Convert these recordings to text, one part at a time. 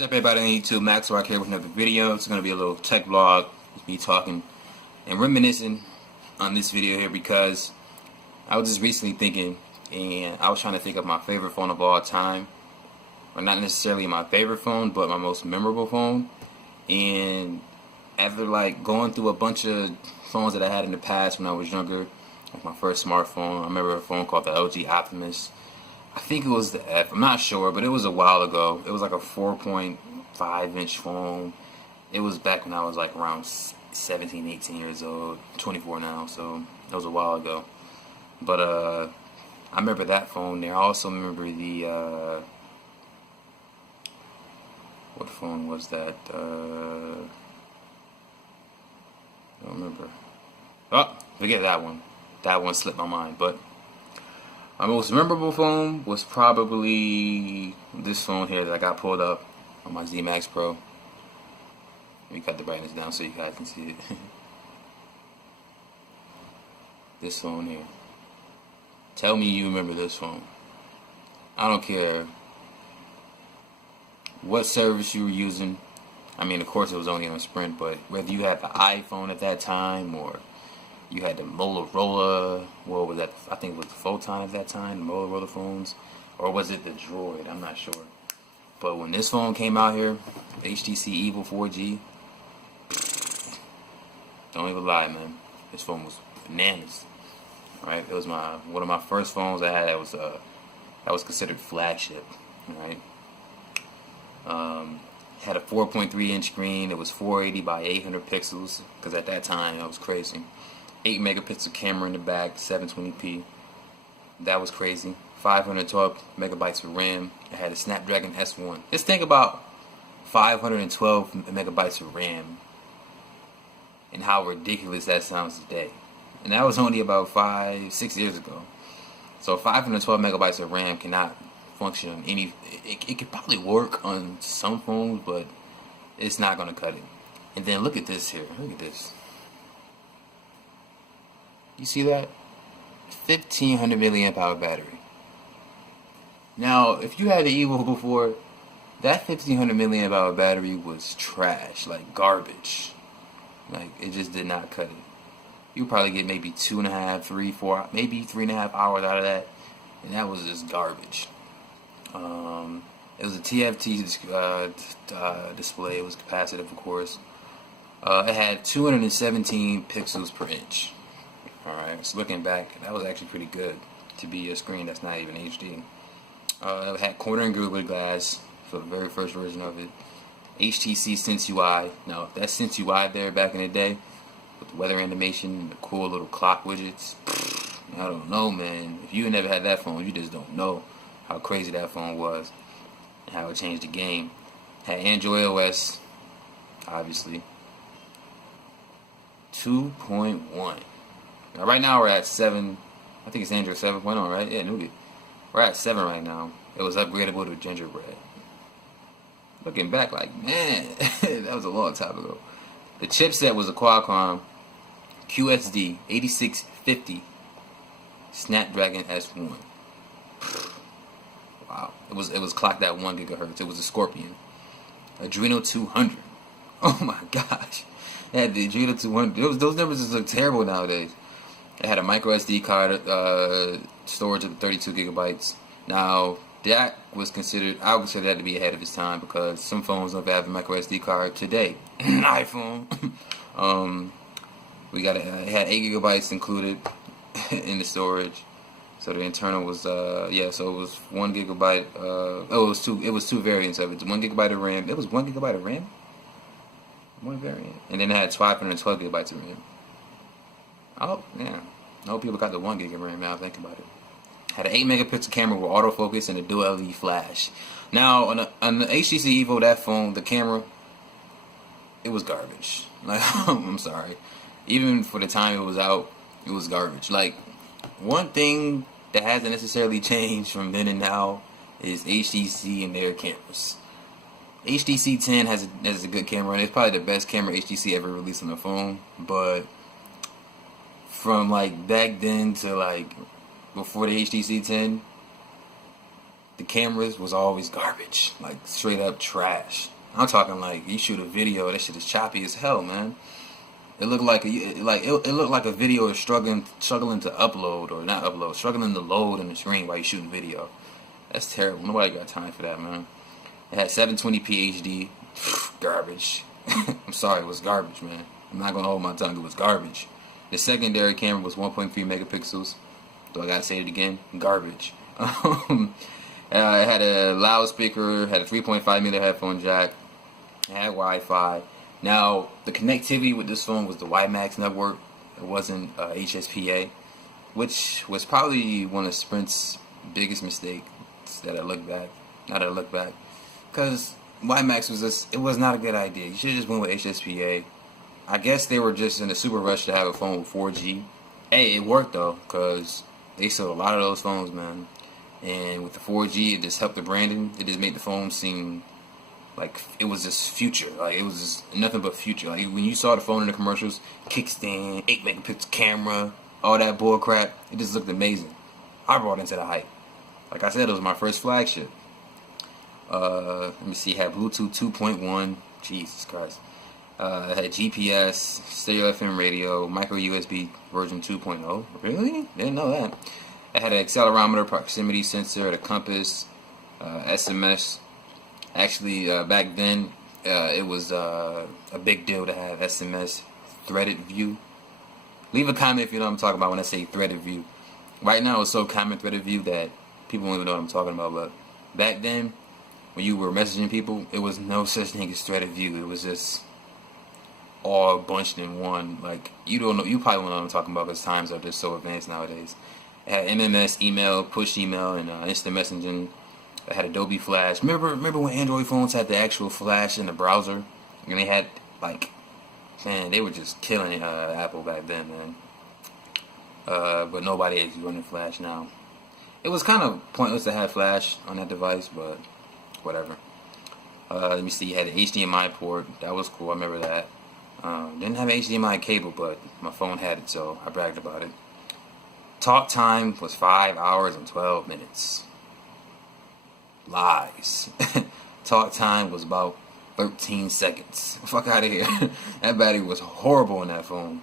What's up, everybody on YouTube? Max Rock here with another video. It's going to be a little tech vlog with me talking and reminiscing on this video here because I was just recently thinking, and I was trying to think of my favorite phone of all time, or not necessarily my favorite phone, but my most memorable phone. And after like going through a bunch of phones that I had in the past when I was younger, like my first smartphone, I remember a phone called the LG Optimus. I think it was the F. I'm not sure, but it was a while ago. It was like a 4.5-inch phone. It was back when I was like around 17, 18 years old. 24 now, so it was a while ago. But I remember that phone there. I also remember the what phone was that? I don't remember. Oh, forget that one. That one slipped my mind, but my most memorable phone was probably this phone here that I got pulled up on my Z Max Pro. Let me cut the brightness down so you guys can see it. This phone here. Tell me you remember this phone. I don't care what service you were using. I mean, of course it was only on Sprint, but whether you had the iPhone at that time or you had the Motorola, what was that? I think it was the Photon at that time, the Motorola phones. Or was it the Droid? I'm not sure. But when this phone came out here, the HTC EVO 4G, don't even lie, man. This phone was bananas. Right? It was one of my first phones I had that was considered flagship. Right? Had a 4.3-inch screen. It was 480 by 800 pixels. Because at that time, that was crazy. 8-megapixel camera in the back, 720p. That was crazy. 512 megabytes of RAM. It had a Snapdragon S1. Just think about 512 megabytes of RAM and how ridiculous that sounds today. And that was only about 5-6 years ago. So 512 megabytes of RAM cannot function on any. It could probably work on some phones, but it's not going to cut it. And then look at this here. Look at this. You see that? 1500 milliamp hour battery. Now, if you had the EVO before, that 1500 milliamp hour battery was trash, like garbage. Like, it just did not cut it. You probably get maybe 2.5, 3, 4, maybe 3.5 hours out of that, and that was just garbage. It was a TFT display. It was capacitive, of course. It had 217 pixels per inch. Alright, so looking back, that was actually pretty good to be a screen that's not even HD. It had corner and grid glass for the very first version of it. HTC Sense UI. Now, that Sense UI there back in the day, with the weather animation and the cool little clock widgets, I don't know, man. If you never had that phone, you just don't know how crazy that phone was and how it changed the game. Had Android OS, obviously. 2.1. Now, right now we're at 7. I think it's Android 7.0, right? Yeah, we're at 7 right now. It was upgradable to gingerbread. Looking back, like, man, that was a long time ago. The chipset was a Qualcomm QSD 8650 Snapdragon S1. Wow, it was clocked at 1 gigahertz. It was a Scorpion. Adreno 200. Oh my gosh, it had the Adreno 200. Those numbers just look terrible nowadays. It had a micro SD card storage of 32 gigabytes. Now, that was considered, I would consider that to be ahead of its time because some phones don't have a micro SD card today. iPhone. It had 8 gigabytes included in the storage. So the internal was, so it was 1 gigabyte, it was two variants of it. 1 gigabyte of RAM. It was 1 gigabyte of RAM? One variant. And then it had 512 gigabytes of RAM. Oh, yeah. I hope people got the 1 gig of RAM now, think about it. Had an 8-megapixel camera with autofocus and a dual LED flash. Now, on the HTC EVO, that phone, the camera, it was garbage. Like, I'm sorry. Even for the time it was out, it was garbage. Like, one thing that hasn't necessarily changed from then and now is HTC and their cameras. HTC 10 has a good camera, and it's probably the best camera HTC ever released on the phone, but from like back then to like before the HTC 10, the cameras was always garbage, like straight up trash. I'm talking like you shoot a video, that shit is choppy as hell, man. It looked like it looked like a video is struggling to upload or not upload, struggling to load on the screen while you shooting video. That's terrible. Nobody got time for that, man. It had 720p HD, garbage. I'm sorry, it was garbage, man. I'm not gonna hold my tongue. It was garbage. The secondary camera was 1.3 megapixels. Do I gotta say it again? Garbage. It had a loudspeaker, had a 3.5mm headphone jack, it had Wi-Fi. Now, the connectivity with this phone was the WiMAX network. It wasn't HSPA, which was probably one of Sprint's biggest mistakes that I look back. Now that I look back. Because WiMAX was just, it was not a good idea. You should have just went with HSPA. I guess they were just in a super rush to have a phone with 4G. Hey, it worked though, because they sold a lot of those phones, man. And with the 4G, it just helped the branding. It just made the phone seem like it was just future. Like it was just nothing but future. Like when you saw the phone in the commercials, kickstand, 8 megapixel camera, all that bull crap, it just looked amazing. I brought into the hype. Like I said, it was my first flagship. Let me see, it had Bluetooth 2.1. Jesus Christ. It had GPS, stereo FM radio, micro USB version 2.0. Really? Didn't know that. It had an accelerometer, proximity sensor, a compass, SMS. Actually, back then, it was a big deal to have SMS threaded view. Leave a comment if you know what I'm talking about when I say threaded view. Right now, it's so common threaded view that people don't even know what I'm talking about. But back then, when you were messaging people, it was no such thing as threaded view. It was just all bunched in one. Like you don't know, you probably don't know what I'm talking about because times are just so advanced nowadays. It had MMS email, push email, and instant messaging. It had Adobe Flash. Remember when Android phones had the actual Flash in the browser, and they had like, man, they were just killing Apple back then, man. But nobody is running Flash now. It was kind of pointless to have Flash on that device, but whatever. Let me see. You had an HDMI port. That was cool. I remember that. Didn't have an HDMI cable, but my phone had it, so I bragged about it. Talk time was 5 hours and 12 minutes. Lies. Talk time was about 13 seconds. Fuck out of here. That battery was horrible on that phone.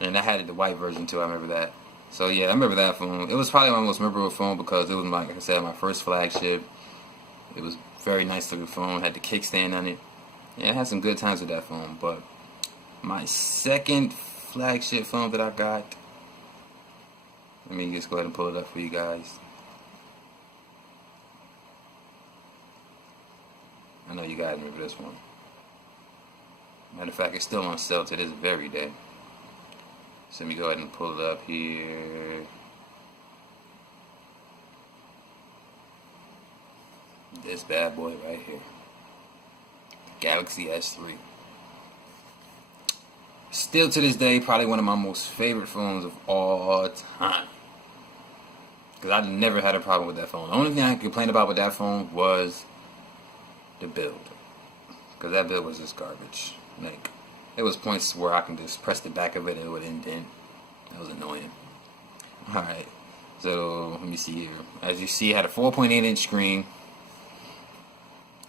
And I had the white version too, I remember that. So yeah, I remember that phone. It was probably my most memorable phone because it was, like I said, my first flagship. It was very nice looking phone, had the kickstand on it. Yeah, I had some good times with that phone, but my second flagship phone that I got, let me just go ahead and pull it up for you guys. I know you guys remember this one. Matter of fact, it's still on sale to this very day. So let me go ahead and pull it up here. This bad boy right here. Galaxy S3. Still to this day, probably one of my most favorite phones of all time. Because I never had a problem with that phone. The only thing I complained about with that phone was the build. Because that build was just garbage. Like, there was points where I can just press the back of it and it would indent. That was annoying. Alright, so let me see here. As you see, it had a 4.8-inch screen,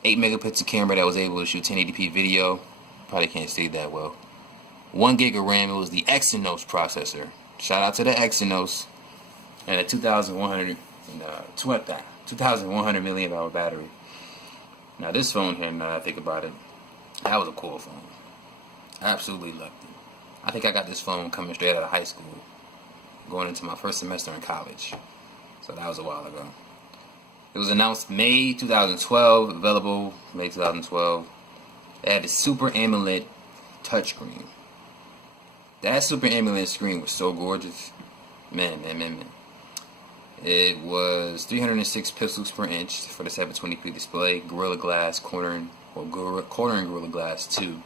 8 megapixel camera that was able to shoot 1080p video. Probably can't see that well. 1 gig of RAM. It was the Exynos processor. Shout out to the Exynos. And a 2,100 milliamp hour battery. Now this phone here, now that I think about it, that was a cool phone. I absolutely loved it. I think I got this phone coming straight out of high school, going into my first semester in college. So that was a while ago. It was announced May 2012, available May 2012. It had a Super AMOLED touchscreen. That Super AMOLED screen was so gorgeous. Man. It was 306 pixels per inch for the 720p display, Gorilla Glass cornering Gorilla Glass 2,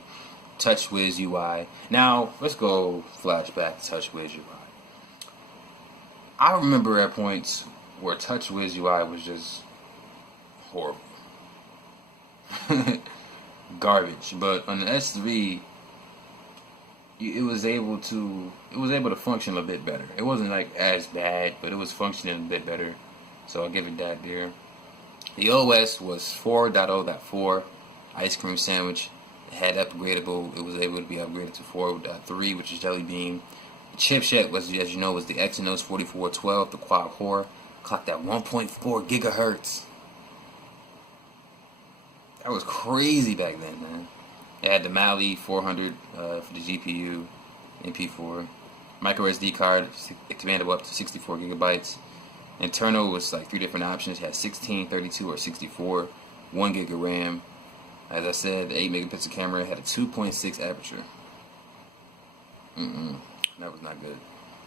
TouchWiz UI. Now let's go flashback to TouchWiz UI. I remember at points where TouchWiz UI was just horrible, garbage. But on the S3, it was able to function a bit better. It wasn't like as bad, but it was functioning a bit better. So I'll give it that there. The OS was 4.0.4 ice cream sandwich. It had upgradable. It was able to be upgraded to 4.3, which is Jelly Bean. The chipset was, as you know, was the Exynos 4412, the quad core, clocked at 1.4 gigahertz. That was crazy back then, man. It had the Mali 400 for the GPU, MP4, micro SD card, expandable up to 64 gigabytes. Internal was like 3 different options. It had 16, 32, or 64. 1 gig of RAM. As I said, the 8 megapixel camera had a 2.6 aperture. That was not good.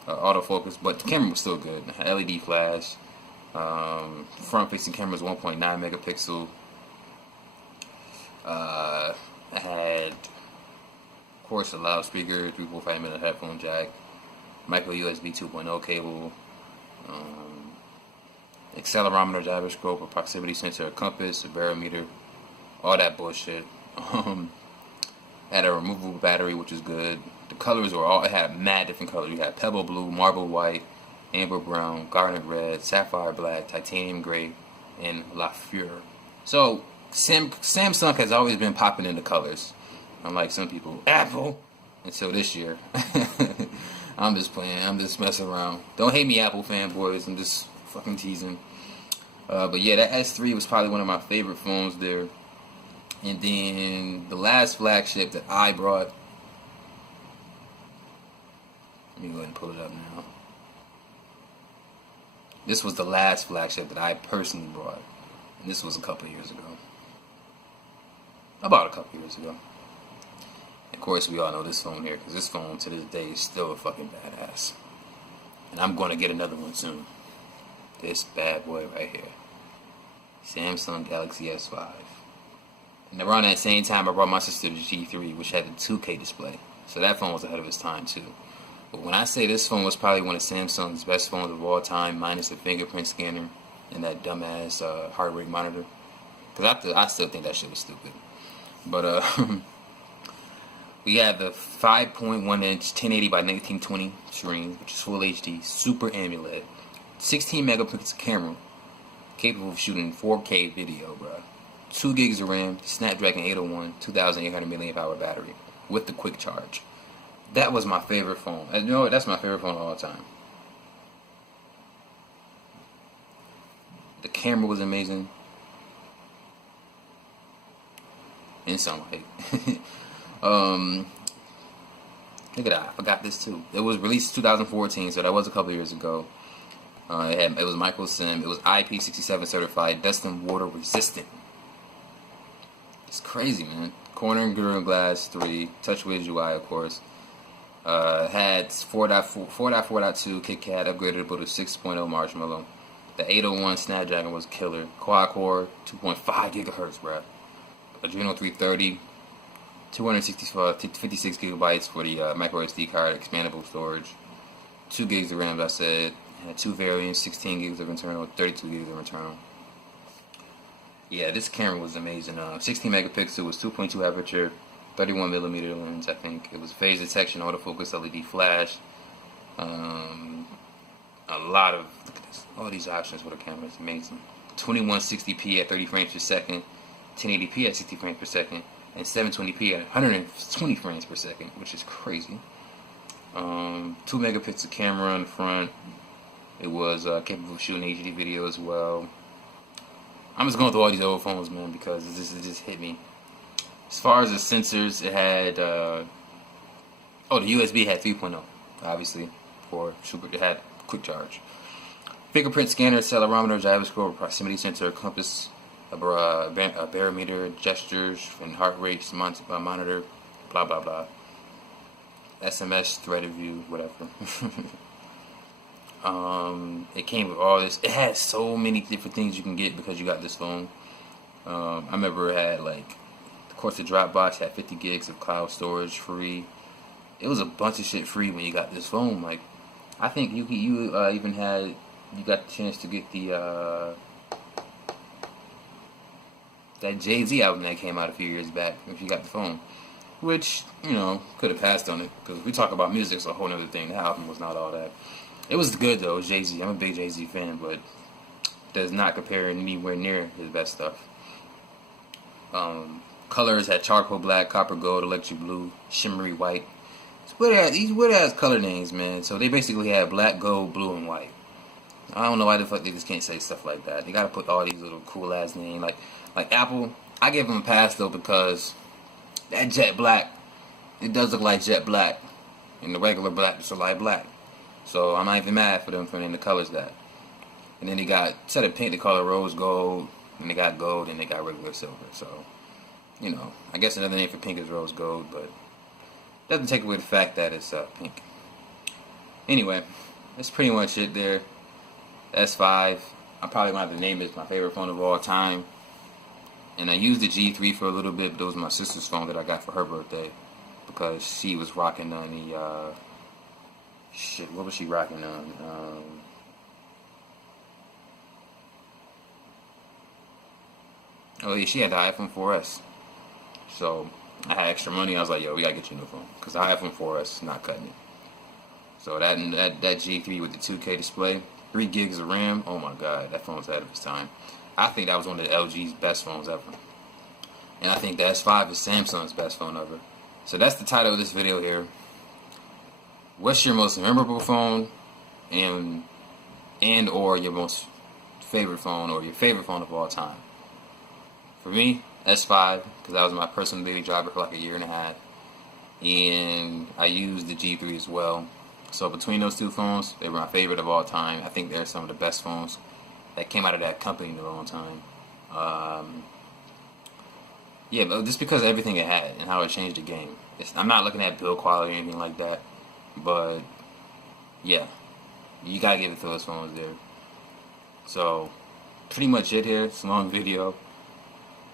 Autofocus, but the camera was still good. LED flash. Front-facing camera was 1.9 megapixel. I had, of course, a loudspeaker, 3.5mm headphone jack, micro USB 2.0 cable, accelerometer, gyroscope, a proximity sensor, a compass, a barometer, all that bullshit. Had a removable battery, which is good. The colors were all, it had mad different colors. You had pebble blue, marble white, amber brown, garnet red, sapphire black, titanium gray, and La Fleur. So Samsung has always been popping into colors, unlike some people. Apple, until this year. I'm just playing. I'm just messing around. Don't hate me, Apple fanboys. I'm just fucking teasing. But yeah, that S3 was probably one of my favorite phones there. And then the last flagship that I brought. Let me go ahead and pull it up now. This was the last flagship that I personally brought. And this was a couple years ago. About a couple years ago. Of course, we all know this phone here, because this phone to this day is still a fucking badass. And I'm going to get another one soon. This bad boy right here. Samsung Galaxy S5. And around that same time, I brought my sister the G3, which had a 2K display. So that phone was ahead of its time, too. But when I say this phone was probably one of Samsung's best phones of all time, minus the fingerprint scanner and that dumbass heart rate monitor. Because I still think that shit was stupid. But, we have the 5.1-inch 1080 by 1920 screen, which is Full HD, Super AMOLED, 16 megapixel camera, capable of shooting 4K video, bro. 2 gigs of RAM, Snapdragon 801, 2,800 milliamp hour battery, with the quick charge. That was my favorite phone. And you know what? That's my favorite phone of all time. The camera was amazing. In some way. Look at that. I forgot this too. It was released 2014, so that was a couple years ago. It was micro SIM. It was IP67 certified, dust and water resistant. It's crazy, man. Corner and grill glass 3, TouchWiz UI, of course. Had 4.4.2 KitKat, upgradable to 6.0 Marshmallow. The 801 Snapdragon was killer. Quad core, 2.5 gigahertz, bruh. Adreno 330, 256 gigabytes for the micro SD card, expandable storage. 2 gigs of RAM, as I said. Had 2 variants, 16 gigs of internal, 32 gigs of internal. Yeah, this camera was amazing. 16 megapixel was 2.2 aperture, 31 millimeter lens, I think. It was phase detection, autofocus, LED flash. A lot of, look at this, all these options for the camera. It's amazing. 2160p at 30 frames per second, 1080p at 60 frames per second, and 720p at 120 frames per second, which is crazy. 2 megapixel camera on the front. It was capable of shooting HD video as well. I'm just going through all these old phones, man, because it just hit me. As far as the sensors, it had the USB had 3.0, obviously, for super. It had quick charge. Fingerprint scanner, accelerometer, gyroscope, proximity sensor, compass, a barometer, gestures, and heart rate monitor, blah blah blah. SMS, threaded view, whatever. It came with all this. It had so many different things you can get because you got this phone. I remember it had, like, of course, the Dropbox had 50 gigs of cloud storage free. It was a bunch of shit free when you got this phone. Like, I think you even had, you got the chance to get the that Jay-Z album that came out a few years back if you got the phone, which, you know, could have passed on it, because we talk about music, it's a whole other thing. The album was not all that. It was good though. It was Jay-Z. I'm a big Jay-Z fan, but does not compare anywhere near his best stuff. Colors had charcoal black, copper gold, electric blue, shimmery white. These weird ass color names, man. So they basically had black, gold, blue, and white. I don't know why the fuck they just can't say stuff like that. They gotta put all these little cool ass names. Like Apple, I give them a pass though, because that jet black, it does look like jet black, and the regular black just look like black. So I'm not even mad for them naming the colors that. And then they got, instead of pink, they call it rose gold, and they got gold, and they got regular silver. So, you know, I guess another name for pink is rose gold, but doesn't take away the fact that it's pink. Anyway, that's pretty much it there. S5, I'm probably going to have to name it my favorite phone of all time. And I used the G3 for a little bit, but it was my sister's phone that I got for her birthday, because she was rocking on the, shit, what was she rocking on? Oh yeah, she had the iPhone 4S. So I had extra money. I was like, yo, we gotta get you a new phone, because the iPhone 4S is not cutting it. So that G3 with the 2K display, 3 gigs of RAM. Oh my god, that phone's ahead of its time. I think that was one of the LG's best phones ever. And I think the S5 is Samsung's best phone ever. So that's the title of this video here. What's your most memorable phone, and or your most favorite phone, or your favorite phone of all time? For me, S5, because that was my personal daily driver for like a year and a half. And I used the G3 as well. So between those two phones, they were my favorite of all time. I think they're some of the best phones that came out of that company in a long time. Yeah, but just because of everything it had and how it changed the game. I'm not looking at build quality or anything like that, but yeah, you gotta give it to those phones there. So pretty much it here. It's a long video,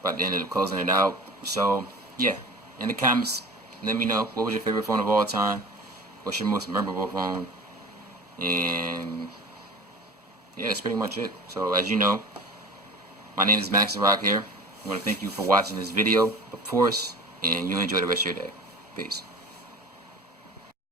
about to end up closing it out. So yeah, in the comments, let me know what was your favorite phone of all time. What's your most memorable phone? And yeah, that's pretty much it. So as you know, my name is Max the Rock here. I want to thank you for watching this video, of course, and you enjoy the rest of your day. Peace.